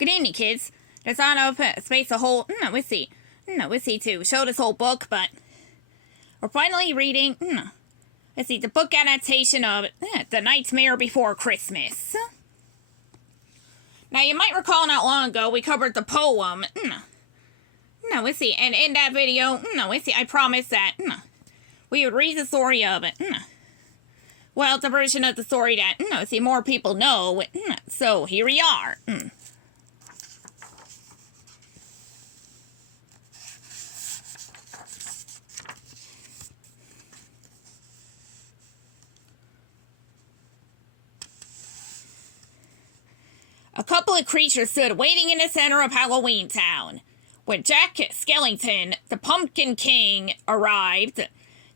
Good evening, kids. There's not enough space a whole... let's see, to show this whole book, but... We're finally reading... let's see, the book adaptation of The Nightmare Before Christmas. Now, you might recall not long ago, we covered the poem. Let's see, and in that video, let's see, I promised that... we would read the story of it. Well, the version of the story that, let's see, more people know. So, here we are. A couple of creatures stood waiting in the center of Halloween Town. When Jack Skellington, the Pumpkin King, arrived,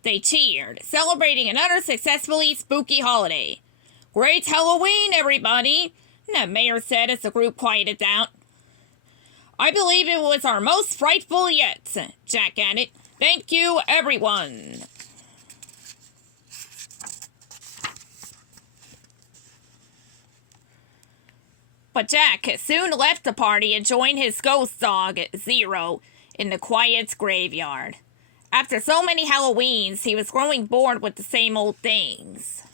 they cheered, celebrating another successfully spooky holiday. "Great Halloween, everybody," the mayor said as the group quieted down. "I believe it was our most frightful yet," Jack added. "Thank you, everyone." But Jack soon left the party and joined his ghost dog, Zero, in the quiet graveyard. After so many Halloweens, he was growing bored with the same old things.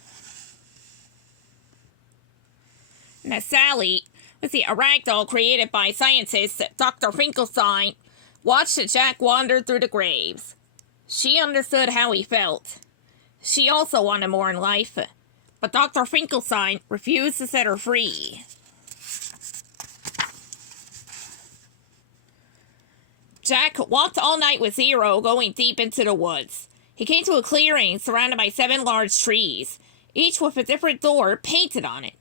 Now, Sally, a ragdoll created by scientist Dr. Finkelstein, watched Jack wander through the graves. She understood how he felt. She also wanted more in life, but Dr. Finkelstein refused to set her free. Jack walked all night with Zero, going deep into the woods. He came to a clearing surrounded by 7 large trees, each with a different door painted on it.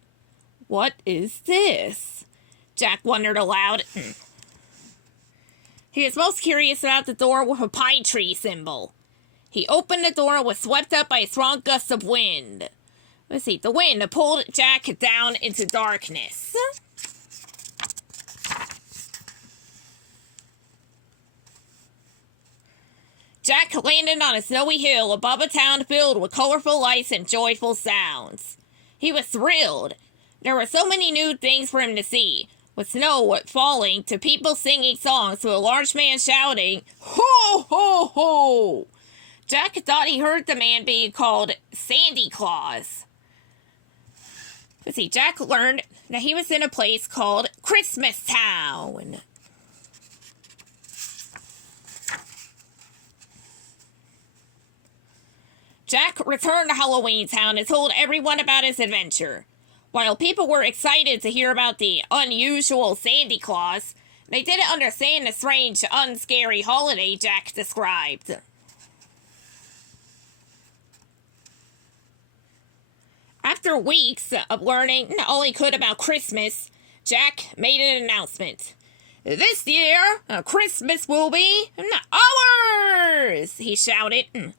"What is this?" Jack wondered aloud. He was most curious about the door with a pine tree symbol. He opened the door and was swept up by a strong gust of wind. The wind pulled Jack down into darkness. Jack landed on a snowy hill above a town filled with colorful lights and joyful sounds. He was thrilled. There were so many new things for him to see, with snow falling to people singing songs to a large man shouting, "Ho, ho, ho!" Jack thought he heard the man being called Sandy Claus. Jack learned that he was in a place called Christmas Town. Jack returned to Halloween Town and told everyone about his adventure. While people were excited to hear about the unusual Sandy Claus, they didn't understand the strange, unscary holiday Jack described. After weeks of learning all he could about Christmas, Jack made an announcement. "This year, Christmas will be ours!" he shouted.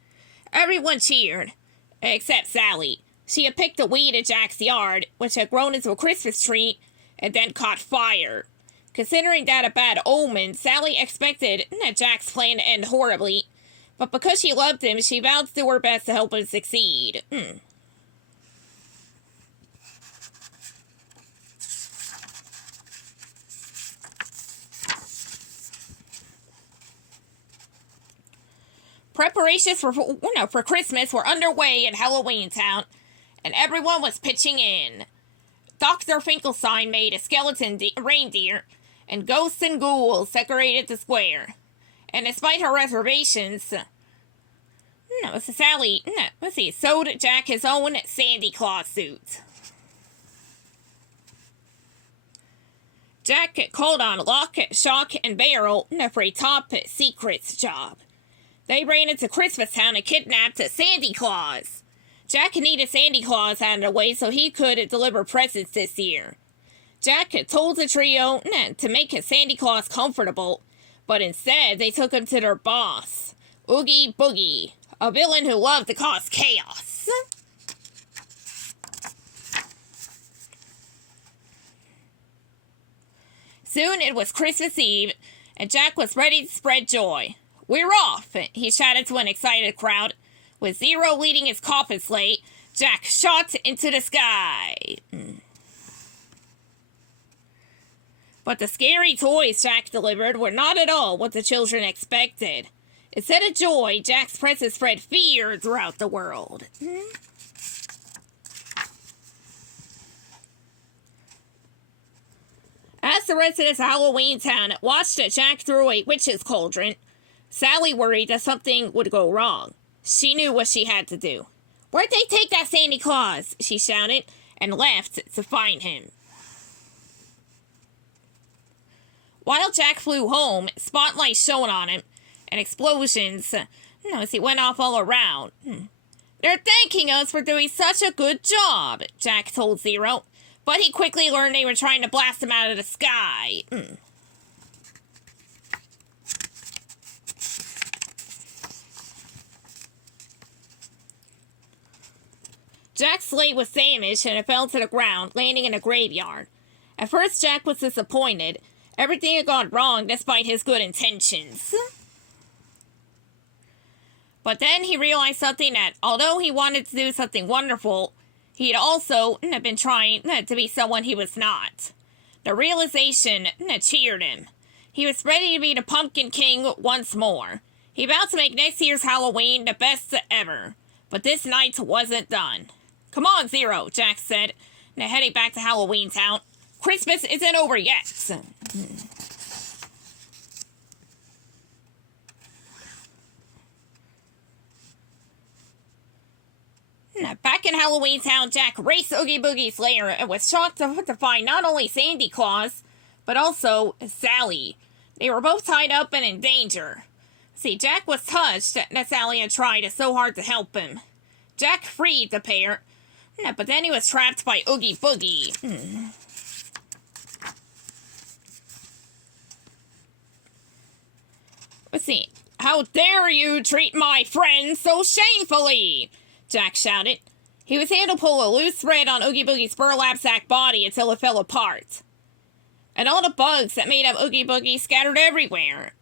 Everyone cheered, except Sally. She had picked a weed in Jack's yard, which had grown into a Christmas tree, and then caught fire. Considering that a bad omen, Sally expected Jack's plan to end horribly, but because she loved him, she vowed to do her best to help him succeed. Preparations for Christmas were underway in Halloween Town, and everyone was pitching in. Dr. Finkelstein made a skeleton reindeer, and ghosts and ghouls decorated the square. And despite her reservations, Sally, sewed Jack his own Sandy Claus suit. Jack called on Lock, Shock, and Barrel for a top secret job. They ran into Christmas Town and kidnapped Sandy Claus. Jack needed Sandy Claus out of the way so he could deliver presents this year. Jack told the trio to make Sandy Claus comfortable, but instead they took him to their boss, Oogie Boogie, a villain who loved to cause chaos. Soon it was Christmas Eve, and Jack was ready to spread joy. "We're off!" he shouted to an excited crowd. With Zero leading his coffin sleigh, Jack shot into the sky. But the scary toys Jack delivered were not at all what the children expected. Instead of joy, Jack's presents spread fear throughout the world. As the residents of Halloween Town watched Jack through a witch's cauldron, Sally worried that something would go wrong. She knew what she had to do. "Where'd they take that Santa Claus?" she shouted, and left to find him. While Jack flew home, spotlights shone on him, and explosions as he went off all around. "They're thanking us for doing such a good job," Jack told Zero, but he quickly learned they were trying to blast him out of the sky. Jack's sleigh was damaged and it fell to the ground, landing in a graveyard. At first, Jack was disappointed. Everything had gone wrong despite his good intentions. But then he realized something, that although he wanted to do something wonderful, he had also been trying to be someone he was not. The realization cheered him. He was ready to be the Pumpkin King once more. He vowed to make next year's Halloween the best ever. But this night wasn't done. "Come on, Zero," Jack said, heading back to Halloween Town. "Christmas isn't over yet." Back in Halloween Town, Jack raced Oogie Boogie's lair and was shocked to find not only Santa Claus, but also Sally. They were both tied up and in danger. See, Jack was touched that Sally had tried so hard to help him. Jack freed the pair, but then he was trapped by Oogie Boogie. Let's see. "How dare you treat my friend so shamefully!" Jack shouted. He was able to pull a loose thread on Oogie Boogie's burlap sack body until it fell apart. And all the bugs that made up Oogie Boogie scattered everywhere.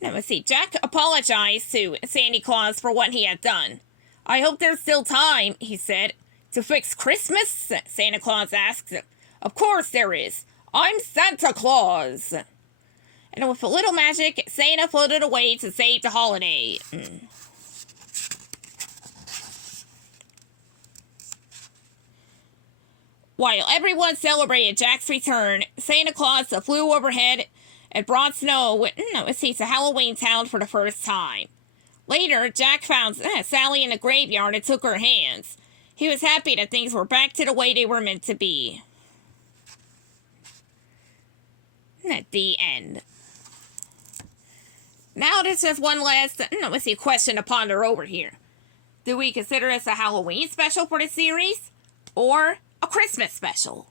Now, let's see. Jack apologized to Santa Claus for what he had done. "I hope there's still time," he said. "To fix Christmas?" Santa Claus asked. "Of course there is. I'm Santa Claus." And with a little magic, Santa floated away to save the holiday. While everyone celebrated Jack's return, Santa Claus flew overhead and brought snow to Halloween Town for the first time. Later, Jack found Sally in the graveyard and took her hands. He was happy that things were back to the way they were meant to be. At the end. Now there's just one last question to ponder over here. Do we consider this a Halloween special for the series, or a Christmas special?